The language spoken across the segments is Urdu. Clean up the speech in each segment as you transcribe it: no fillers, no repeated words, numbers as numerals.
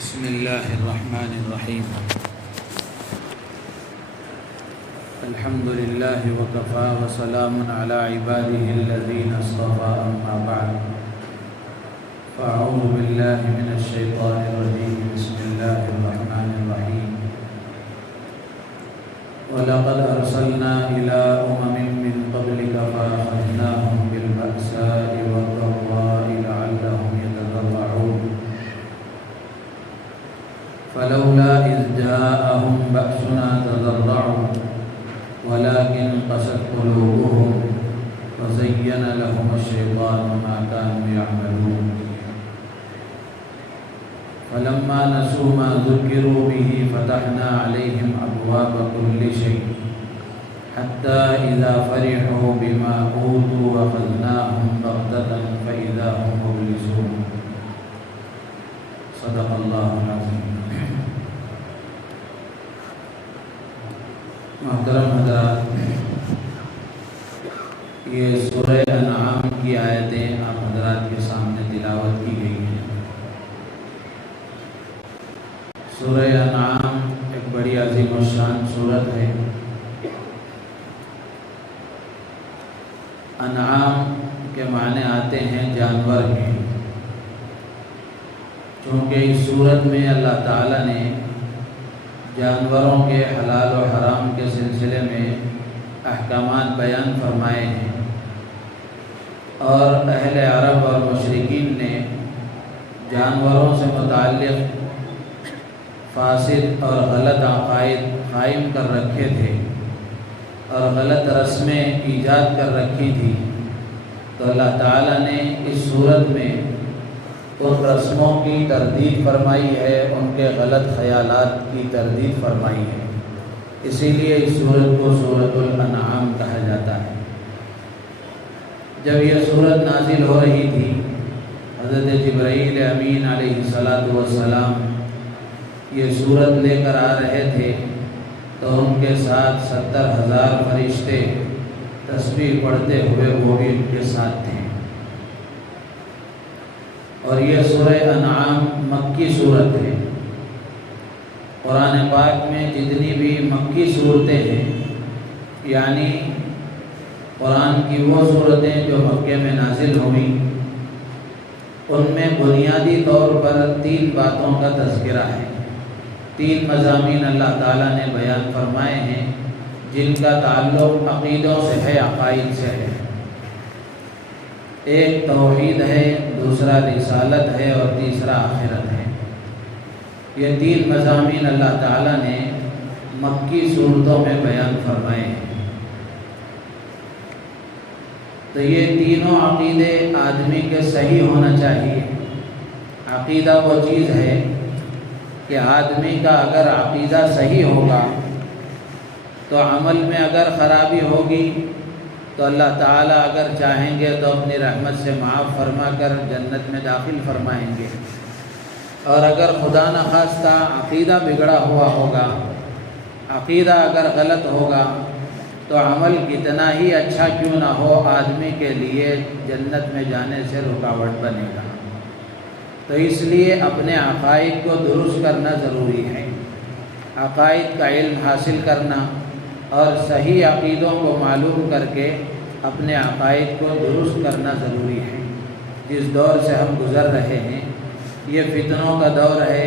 بسم اللہ الرحمن الرحیم الحمد للہ وکفی وسلام علی عبادہ الذین اصطفی اما بعد فاعوذ باللہ من الشیطان الرجیم بسم اللہ الرحمن الرحیم وَلَقَدْ أَرْسَلْنَا إِلَىٰ أُمَمٍ مِّن قَبْلِكَ فَأَخَذْنَاهُمْ بِالْبَأْسَاءِ وَالضَّرَّاءِ لَعَلَّهُمْ يَتَضَرَّعُونَ فَلَوْلَا إِذْ جَاءَهُمْ بَأْسُنَا تَضَرَّعُوا وَلَٰكِنْ قَسَتْ قُلُوبُهُمْ وَزَيَّنَ لَهُمُ الشَّيْطَانُ مَا كَانُوا يَعْمَلُونَ فَلَمَّا نَسُوا مَا ذُكِّرُوا بِهِ فَتَحْنَا عَلَيْهِمْ أَبْوَابَ كُلِّ شَيْءٍ حَتَّىٰ إِذَا فَرِحُوا بِمَا أُوتُوا أَخَذْنَاهُمْ بَغْتَةً فَإِذَا هُمْ مُبْلِسُونَ صدق اللہ العظیم۔ محترم حضرات، یہ سورہ انعام کی آیتیں آپ حضرات کے سامنے تلاوت کی گئی ہیں۔ سورہ انعام ایک بڑی عظیم الشان سورت ہے۔ انعام کے معنی آتے ہیں جانور کے، چونکہ اس سورت میں اللہ تعالیٰ نے جانوروں کے حلال و حرام کے سلسلے میں احکامات بیان فرمائے ہیں، اور اہل عرب اور مشرکین نے جانوروں سے متعلق فاسد اور غلط عقائد قائم کر رکھے تھے اور غلط رسمیں ایجاد کر رکھی تھی، تو اللہ تعالیٰ نے اس صورت میں ان رسموں کی تردید فرمائی ہے، ان کے غلط خیالات کی تردید فرمائی ہے۔ اسی لیے اس سورت کو سورۃ الانعام کہا جاتا ہے۔ جب یہ سورت نازل ہو رہی تھی، حضرت جبرائیل امین علیہ السلام یہ سورت لے کر آ رہے تھے، تو ان کے ساتھ 70,000 فرشتے تسبیح پڑھتے ہوئے وہ بھی ان کے ساتھ تھے۔ اور یہ سورہ انعام مکی صورت ہے۔ قرآن پاک میں جتنی بھی مکی صورتیں ہیں، یعنی قرآن کی وہ صورتیں جو مکے میں نازل ہوئیں، ان میں بنیادی طور پر 3 باتوں کا تذکرہ ہے۔ 3 مضامین اللہ تعالیٰ نے بیان فرمائے ہیں جن کا تعلق عقیدوں سے ہے، عقائد سے ہے۔ ایک توحید ہے، دوسرا رسالت ہے، اور تیسرا آخرت ہے۔ یہ 3 مضامین اللہ تعالیٰ نے مکی صورتوں میں بیان فرمائے ہیں۔ تو یہ تینوں عقیدے آدمی کے صحیح ہونا چاہیے۔ عقیدہ وہ چیز ہے کہ آدمی کا اگر عقیدہ صحیح ہوگا تو عمل میں اگر خرابی ہوگی تو اللہ تعالیٰ اگر چاہیں گے تو اپنی رحمت سے معاف فرما کر جنت میں داخل فرمائیں گے، اور اگر خدا نخواستہ عقیدہ بگڑا ہوا ہوگا، عقیدہ اگر غلط ہوگا تو عمل کتنا ہی اچھا کیوں نہ ہو، آدمی کے لیے جنت میں جانے سے رکاوٹ بنے گا۔ تو اس لیے اپنے عقائد کو درست کرنا ضروری ہے۔ عقائد کا علم حاصل کرنا اور صحیح عقیدوں کو معلوم کر کے اپنے عقائد کو درست کرنا ضروری ہے۔ جس دور سے ہم گزر رہے ہیں یہ فتنوں کا دور ہے۔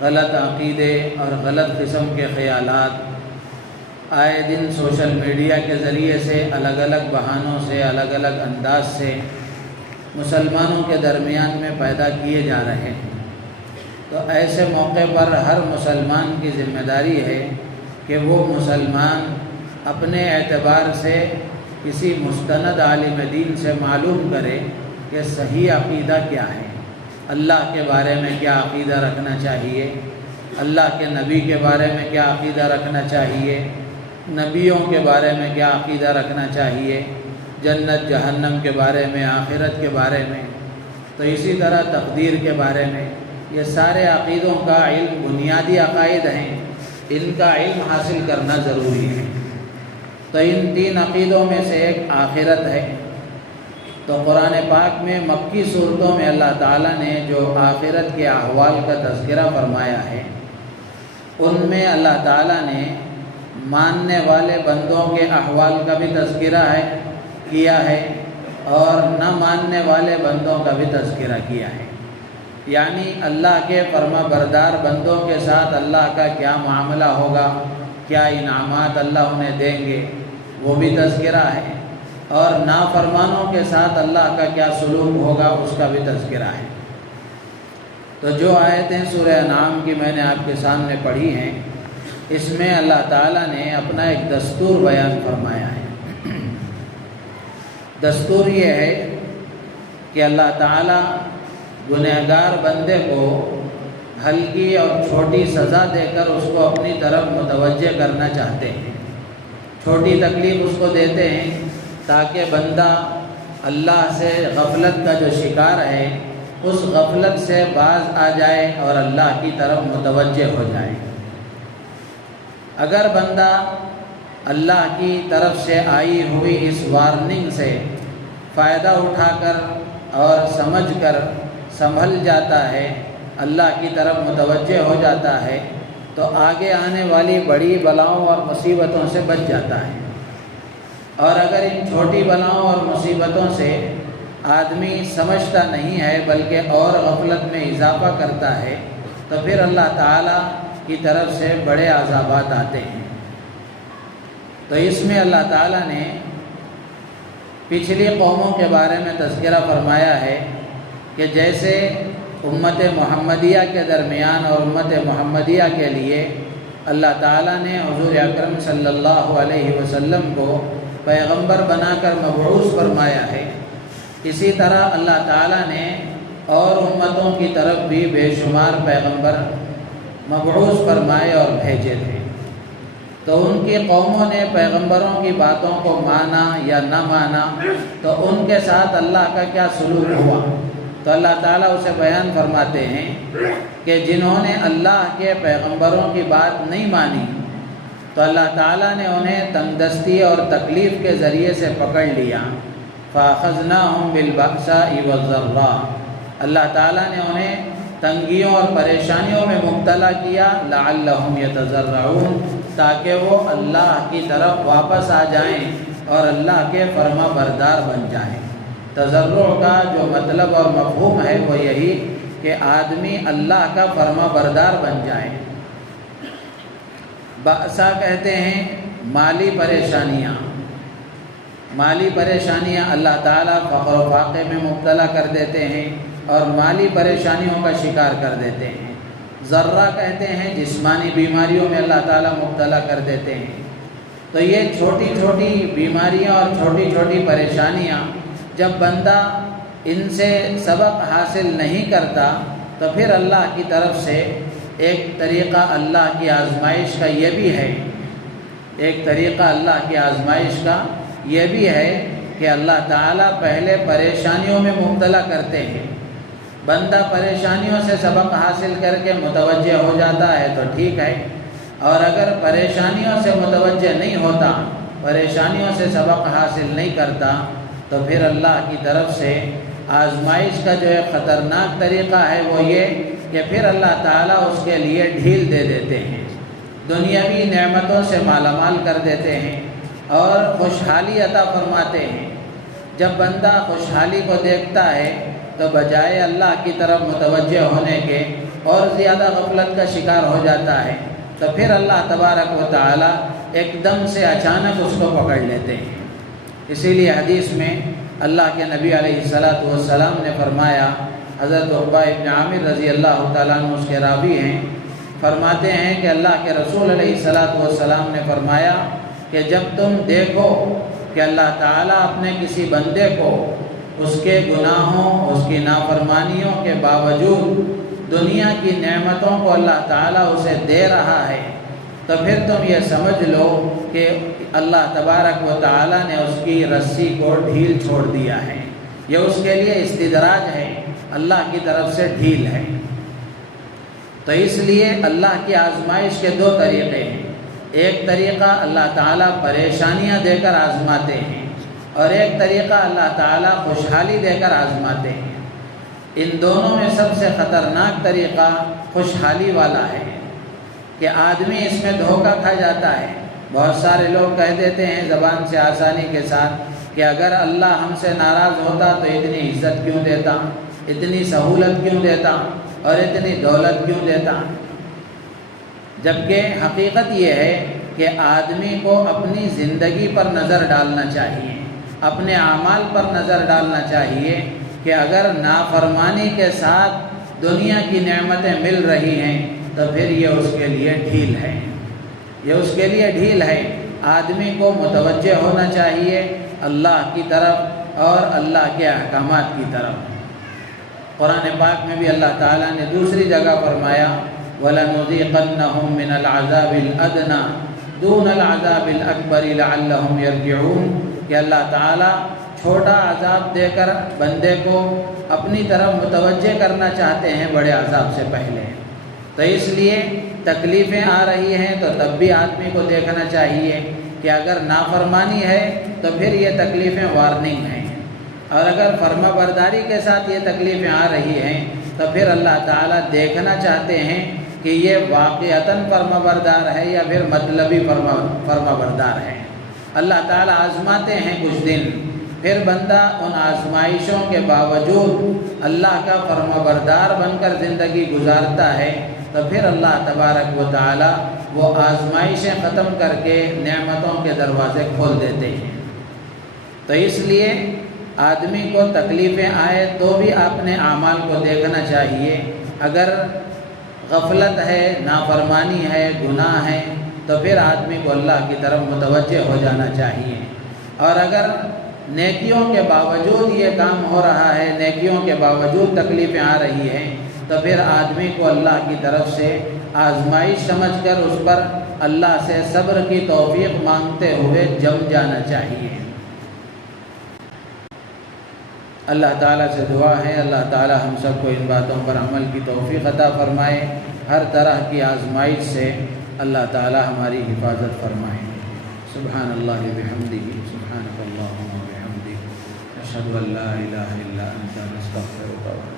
غلط عقیدے اور غلط قسم کے خیالات آئے دن سوشل میڈیا کے ذریعے سے الگ الگ بہانوں سے، الگ الگ انداز سے مسلمانوں کے درمیان میں پیدا کیے جا رہے ہیں۔ تو ایسے موقع پر ہر مسلمان کی ذمہ داری ہے کہ وہ مسلمان اپنے اعتبار سے کسی مستند عالم دین سے معلوم کرے کہ صحیح عقیدہ کیا ہے، اللہ کے بارے میں کیا عقیدہ رکھنا چاہیے، اللہ کے نبی کے بارے میں کیا عقیدہ رکھنا چاہیے، نبیوں کے بارے میں کیا عقیدہ رکھنا چاہیے، جنت جہنم کے بارے میں، آخرت کے بارے میں، تو اسی طرح تقدیر کے بارے میں۔ یہ سارے عقیدوں کا علم بنیادی عقائد ہیں، ان کا علم حاصل کرنا ضروری ہے۔ تو ان 3 عقیدوں میں سے ایک آخرت ہے۔ تو قرآن پاک میں مکی صورتوں میں اللہ تعالیٰ نے جو آخرت کے احوال کا تذکرہ فرمایا ہے، ان میں اللہ تعالیٰ نے ماننے والے بندوں کے احوال کا بھی تذکرہ کیا ہے اور نہ ماننے والے بندوں کا بھی تذکرہ کیا ہے۔ یعنی اللہ کے فرما بردار بندوں کے ساتھ اللہ کا کیا معاملہ ہوگا، کیا انعامات اللہ انہیں دیں گے، وہ بھی تذکرہ ہے، اور نافرمانوں کے ساتھ اللہ کا کیا سلوک ہوگا اس کا بھی تذکرہ ہے۔ تو جو آیتیں سورہ انعام کی میں نے آپ کے سامنے پڑھی ہیں، اس میں اللہ تعالیٰ نے اپنا ایک دستور بیان فرمایا ہے۔ دستور یہ ہے کہ اللہ تعالیٰ گنہگار بندے کو ہلکی اور چھوٹی سزا دے کر اس کو اپنی طرف متوجہ کرنا چاہتے ہیں۔ چھوٹی تکلیف اس کو دیتے ہیں تاکہ بندہ اللہ سے غفلت کا جو شکار ہے اس غفلت سے باز آ جائے اور اللہ کی طرف متوجہ ہو جائے۔ اگر بندہ اللہ کی طرف سے آئی ہوئی اس وارننگ سے فائدہ اٹھا کر اور سمجھ کر سنبھل جاتا ہے، اللہ کی طرف متوجہ ہو جاتا ہے، تو آگے آنے والی بڑی بلاؤں اور مصیبتوں سے بچ جاتا ہے۔ اور اگر ان چھوٹی بلاؤں اور مصیبتوں سے آدمی سمجھتا نہیں ہے بلکہ اور غفلت میں اضافہ کرتا ہے، تو پھر اللہ تعالیٰ کی طرف سے بڑے عذابات آتے ہیں۔ تو اس میں اللہ تعالیٰ نے پچھلی قوموں کے بارے میں تذکرہ فرمایا ہے کہ جیسے امت محمدیہ کے درمیان اور امت محمدیہ کے لیے اللہ تعالیٰ نے حضور اکرم صلی اللہ علیہ وسلم کو پیغمبر بنا کر مبعوث فرمایا ہے، اسی طرح اللہ تعالیٰ نے اور امتوں کی طرف بھی بے شمار پیغمبر مبعوث فرمائے اور بھیجے تھے۔ تو ان کی قوموں نے پیغمبروں کی باتوں کو مانا یا نہ مانا، تو ان کے ساتھ اللہ کا کیا سلوک ہوا، تو اللہ تعالیٰ اسے بیان فرماتے ہیں کہ جنہوں نے اللہ کے پیغمبروں کی بات نہیں مانی تو اللہ تعالیٰ نے انہیں تنگدستی اور تکلیف کے ذریعے سے پکڑ لیا۔ فَأَخَذْنَاهُمْ بِالْبَأْسَاءِ وَالضَّرَّاءِ، اللہ تعالیٰ نے انہیں تنگیوں اور پریشانیوں میں مبتلا کیا، لَعَلَّهُمْ يَتَضَرَّعُونَ، تاکہ وہ اللہ کی طرف واپس آ جائیں اور اللہ کے فرما بردار بن جائیں۔ تضرع کا جو مطلب اور مفہوم ہے وہ یہی کہ آدمی اللہ کا فرما بردار بن جائے۔ بأسا کہتے ہیں مالی پریشانیاں، مالی پریشانیاں اللہ تعالیٰ فقر و فاقے میں مبتلا کر دیتے ہیں اور مالی پریشانیوں کا شکار کر دیتے ہیں۔ ذرہ کہتے ہیں جسمانی بیماریوں میں اللہ تعالیٰ مبتلا کر دیتے ہیں۔ تو یہ چھوٹی چھوٹی بیماریاں اور چھوٹی چھوٹی پریشانیاں جب بندہ ان سے سبق حاصل نہیں کرتا تو پھر اللہ کی طرف سے ایک طریقہ اللہ کی آزمائش کا یہ بھی ہے، ایک طریقہ اللہ کی آزمائش کا یہ بھی ہے کہ اللہ تعالیٰ پہلے پریشانیوں میں مبتلا کرتے ہیں۔ بندہ پریشانیوں سے سبق حاصل کر کے متوجہ ہو جاتا ہے تو ٹھیک ہے، اور اگر پریشانیوں سے متوجہ نہیں ہوتا، پریشانیوں سے سبق حاصل نہیں کرتا، تو پھر اللہ کی طرف سے آزمائش کا جو ایک خطرناک طریقہ ہے وہ یہ کہ پھر اللہ تعالیٰ اس کے لیے ڈھیل دے دیتے ہیں، دنیاوی نعمتوں سے مالا مال کر دیتے ہیں اور خوشحالی عطا فرماتے ہیں۔ جب بندہ خوشحالی کو دیکھتا ہے تو بجائے اللہ کی طرف متوجہ ہونے کے اور زیادہ غفلت کا شکار ہو جاتا ہے، تو پھر اللہ تبارک و تعالی ایک دم سے اچانک اس کو پکڑ لیتے ہیں۔ اسی لیے حدیث میں اللہ کے نبی علیہ السلام نے فرمایا، حضرت عقبہ ابن عامر رضی اللہ تعالیٰ عنہ اس کے راوی ہیں، فرماتے ہیں کہ اللہ کے رسول علیہ السلام نے فرمایا کہ جب تم دیکھو کہ اللہ تعالیٰ اپنے کسی بندے کو اس کے گناہوں، اس کی نافرمانیوں کے باوجود دنیا کی نعمتوں کو اللہ تعالیٰ اسے دے رہا ہے، تو پھر تم یہ سمجھ لو کہ اللہ تبارک و تعالیٰ نے اس کی رسی کو ڈھیل چھوڑ دیا ہے، یہ اس کے لیے استدراج ہے، اللہ کی طرف سے ڈھیل ہے۔ تو اس لیے اللہ کی آزمائش کے دو طریقے ہیں، ایک طریقہ اللہ تعالیٰ پریشانیاں دے کر آزماتے ہیں، اور ایک طریقہ اللہ تعالیٰ خوشحالی دے کر آزماتے ہیں۔ ان دونوں میں سب سے خطرناک طریقہ خوشحالی والا ہے کہ آدمی اس میں دھوکہ کھا جاتا ہے۔ بہت سارے لوگ کہہ دیتے ہیں زبان سے آسانی کے ساتھ کہ اگر اللہ ہم سے ناراض ہوتا تو اتنی عزت کیوں دیتا، اتنی سہولت کیوں دیتا اور اتنی دولت کیوں دیتا۔ جبکہ حقیقت یہ ہے کہ آدمی کو اپنی زندگی پر نظر ڈالنا چاہیے، اپنے اعمال پر نظر ڈالنا چاہیے کہ اگر نافرمانی کے ساتھ دنیا کی نعمتیں مل رہی ہیں تو پھر یہ اس کے لیے ڈھیل ہے، یہ اس کے لیے ڈھیل ہے۔ آدمی کو متوجہ ہونا چاہیے اللہ کی طرف اور اللہ کے احکامات کی طرف۔ قرآن پاک میں بھی اللہ تعالیٰ نے دوسری جگہ فرمایا وَلَنُذِيقَنَّهُم مِّنَ الْعَذَابِ الْأَدْنَىٰ دُونَ الْعَذَابِ الْأَكْبَرِ لَعَلَّهُمْ يَرْجِعُونَ کہ اللہ تعالیٰ چھوٹا عذاب دے کر بندے کو اپنی طرف متوجہ کرنا چاہتے ہیں بڑے عذاب سے پہلے۔ تو اس لیے تکلیفیں آ رہی ہیں تو تب بھی آدمی کو دیکھنا چاہیے کہ اگر نافرمانی ہے تو پھر یہ تکلیفیں وارننگ ہیں، اور اگر فرما برداری کے ساتھ یہ تکلیفیں آ رہی ہیں تو پھر اللہ تعالیٰ دیکھنا چاہتے ہیں کہ یہ واقعتاً فرما بردار ہے یا پھر مطلبی فرما بردار ہے۔ اللہ تعالیٰ آزماتے ہیں کچھ دن، پھر بندہ ان آزمائشوں کے باوجود اللہ کا فرما بردار بن کر زندگی گزارتا ہے تو پھر اللہ تبارک و تعالی وہ آزمائشیں ختم کر کے نعمتوں کے دروازے کھول دیتے ہیں۔ تو اس لیے آدمی کو تکلیفیں آئے تو بھی اپنے اعمال کو دیکھنا چاہیے۔ اگر غفلت ہے، نافرمانی ہے، گناہ ہے تو پھر آدمی کو اللہ کی طرف متوجہ ہو جانا چاہیے، اور اگر نیکیوں کے باوجود یہ کام ہو رہا ہے، نیکیوں کے باوجود تکلیفیں آ رہی ہیں تو پھر آدمی کو اللہ کی طرف سے آزمائش سمجھ کر اس پر اللہ سے صبر کی توفیق مانگتے ہوئے جم جانا چاہیے۔ اللہ تعالیٰ سے دعا ہے اللہ تعالیٰ ہم سب کو ان باتوں پر عمل کی توفیق عطا فرمائے، ہر طرح کی آزمائش سے اللہ تعالیٰ ہماری حفاظت فرمائے۔ سبحان اللہ بحمدہ، سبحانک اللہم وبحمدک، اشہد ان لا الہ الا انت، نستغفرک۔